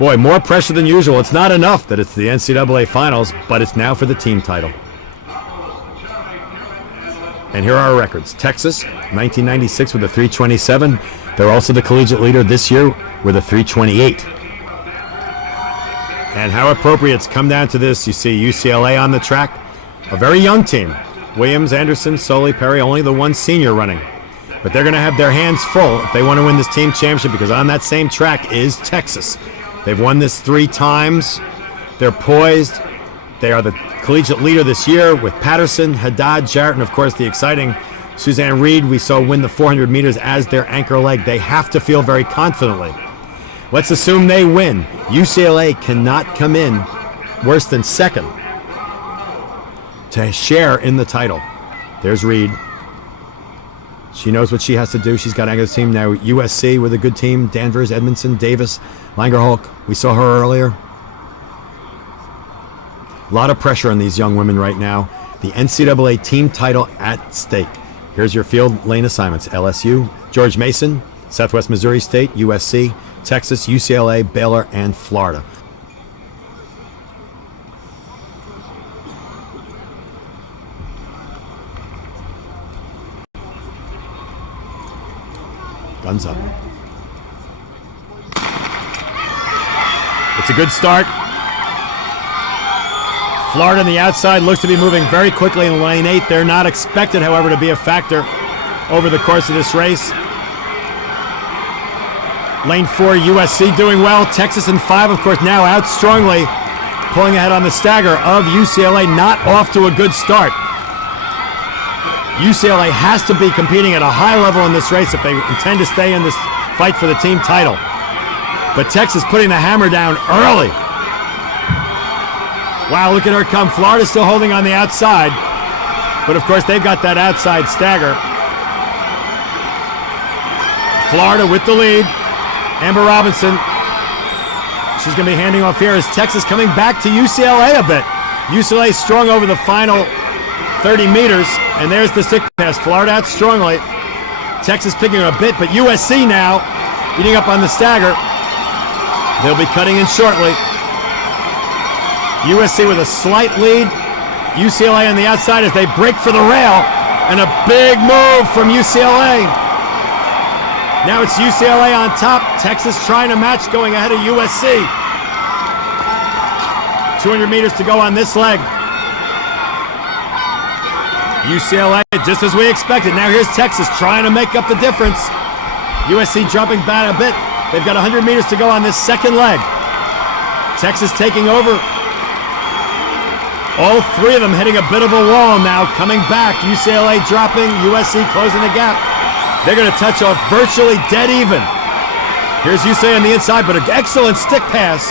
Boy, more pressure than usual. It's not enough that it's the NCAA Finals, but it's now for the team title. And here are our records. Texas, 1996 with a 327. They're also the collegiate leader this year with a 328. And how appropriate it's come down to this. You see UCLA on the track. A very young team. Williams, Anderson, Soley, Perry, only the one senior running. But they're going to have their hands full if they want to win this team championship, because on that same track is Texas. They've won this 3 times. They're poised. They are the collegiate leader this year with Patterson, Haddad, Jarrett, and of course the exciting Suzanne Reed we saw win the 400 meters as their anchor leg. They have to feel very confidently. Let's assume they win. UCLA cannot come in worse than second to share in the title. There's Reed. She knows what she has to do. She's got anchor team now. USC with a good team. Danvers, Edmondson, Davis, Langerholk. We saw her earlier. A lot of pressure on these young women right now. The NCAA team title at stake. Here's your field lane assignments. LSU, George Mason, Southwest Missouri State, USC, Texas, UCLA, Baylor, and Florida. Guns up. It's a good start. Florida on the outside looks to be moving very quickly in lane 8. They're not expected, however, to be a factor over the course of this race. Lane 4, USC doing well. Texas in 5, of course, now out strongly, pulling ahead on the stagger of UCLA, not off to a good start. UCLA has to be competing at a high level in this race if they intend to stay in this fight for the team title. But Texas putting the hammer down early. Wow, look at her come. Florida's still holding on the outside. But of course, they've got that outside stagger. Florida with the lead. Amber Robinson. She's going to be handing off here as Texas coming back to UCLA a bit. UCLA strong over the final 30 meters. And there's the stick pass. Florida out strongly. Texas picking a bit, but USC now beating up on the stagger. They'll be cutting in shortly. USC with a slight lead. UCLA on the outside as they break for the rail. And a big move from UCLA. Now it's UCLA on top. Texas trying to match, going ahead of USC. 200 meters to go on this leg. UCLA, just as we expected. Now here's Texas trying to make up the difference. USC dropping back a bit. They've got 100 meters to go on this second leg. Texas taking over. All 3 of them hitting a bit of a wall now, coming back. UCLA dropping, USC closing the gap. They're going to touch off virtually dead even. Here's UCLA on the inside, but an excellent stick pass.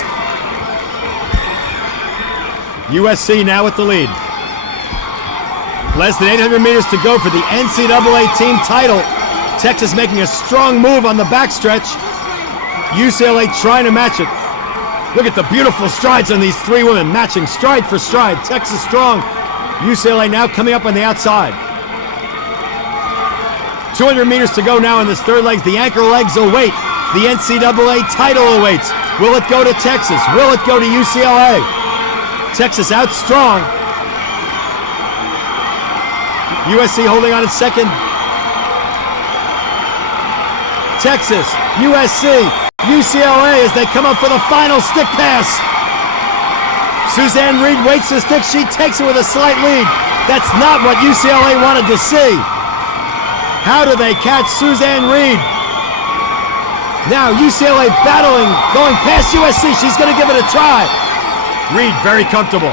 USC now with the lead. Less than 800 meters to go for the NCAA team title. Texas making a strong move on the backstretch. UCLA trying to match it. Look at the beautiful strides on these 3 women, matching stride for stride. Texas strong. UCLA now coming up on the outside. 200 meters to go now in this third leg. The anchor legs await. The NCAA title awaits. Will it go to Texas? Will it go to UCLA? Texas out strong. USC holding on in second. Texas, USC, UCLA as they come up for the final stick pass. Suzanne Reed waits the stick. She takes it with a slight lead. That's not what UCLA wanted to see. How do they catch Suzanne Reed? Now UCLA battling, going past USC. She's going to give it a try. Reed very comfortable.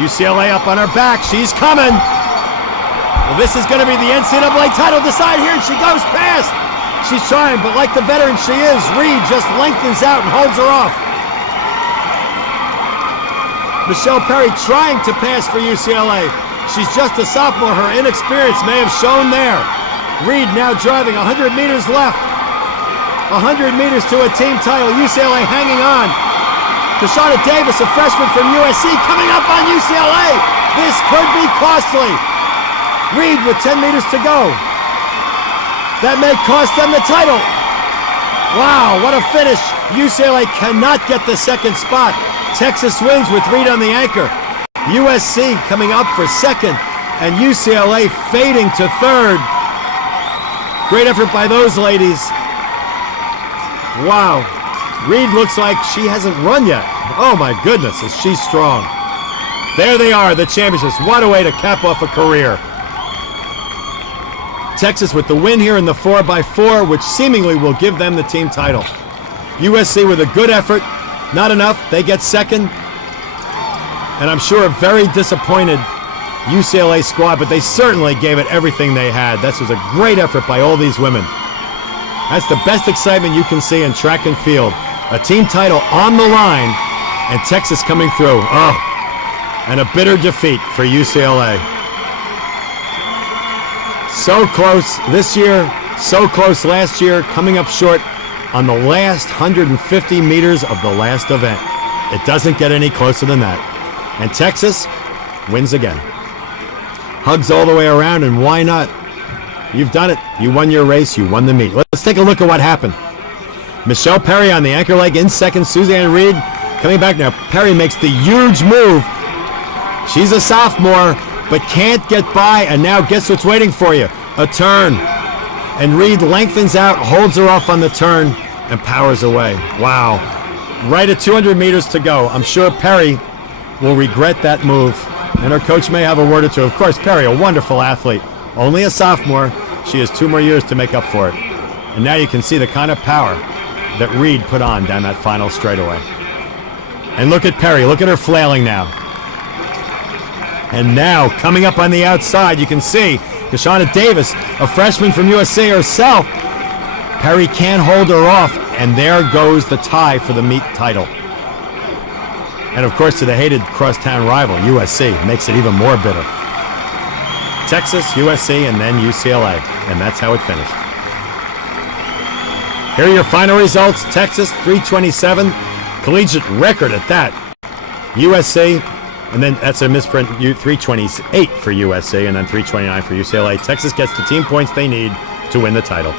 UCLA up on her back. She's coming. Well, this is going to be the NCAA title decide here, and she goes past. She's trying, but like the veteran she is, Reed just lengthens out and holds her off. Michelle Perry trying to pass for UCLA. She's just a sophomore. Her inexperience may have shown there. Reed now driving, 100 meters left. 100 meters to a team title. UCLA hanging on. Tashana Davis, a freshman from USC, coming up on UCLA. This could be costly. Reed with 10 meters to go. That may cost them the title. Wow, what a finish. UCLA cannot get the second spot. Texas wins with Reed on the anchor. USC coming up for second, and UCLA fading to third. Great effort by those ladies. Wow. Reed looks like she hasn't run yet. Oh my goodness, is she strong. There they are, the championships. What a way to cap off a career. Texas with the win here in the 4x4, which seemingly will give them the team title. USC with a good effort. Not enough. They get second. And I'm sure a very disappointed UCLA squad, but they certainly gave it everything they had. This was a great effort by all these women. That's the best excitement you can see in track and field. A team title on the line, and Texas coming through. Oh, and a bitter defeat for UCLA. So close this year, so close last year, coming up short on the last 150 meters of the last event. It doesn't get any closer than that. And Texas wins again. Hugs all the way around, and why not? You've done it. You won your race. You won the meet. Let's take a look at what happened. Michelle Perry on the anchor leg in second. Suzanne Reed coming back now. Perry makes the huge move. She's a sophomore, but can't get by, and now guess what's waiting for you? A turn. And Reed lengthens out, holds her off on the turn, and powers away. Wow. Right at 200 meters to go. I'm sure Perry will regret that move, and her coach may have a word or two. Of course, Perry, a wonderful athlete. Only a sophomore. She has 2 more years to make up for it. And now you can see the kind of power that Reed put on down that final straightaway. And look at Perry. Look at her flailing now. And now, coming up on the outside, you can see Kashana Davis, a freshman from USC herself. Perry can't hold her off, and there goes the tie for the meet title. And of course, to the hated crosstown rival, USC, makes it even more bitter. Texas, USC, and then UCLA. And that's how it finished. Here are your final results. Texas, 327. Collegiate record at that. USC, and then that's a misprint, 328 for USC, and then 329 for UCLA. Texas gets the team points they need to win the title.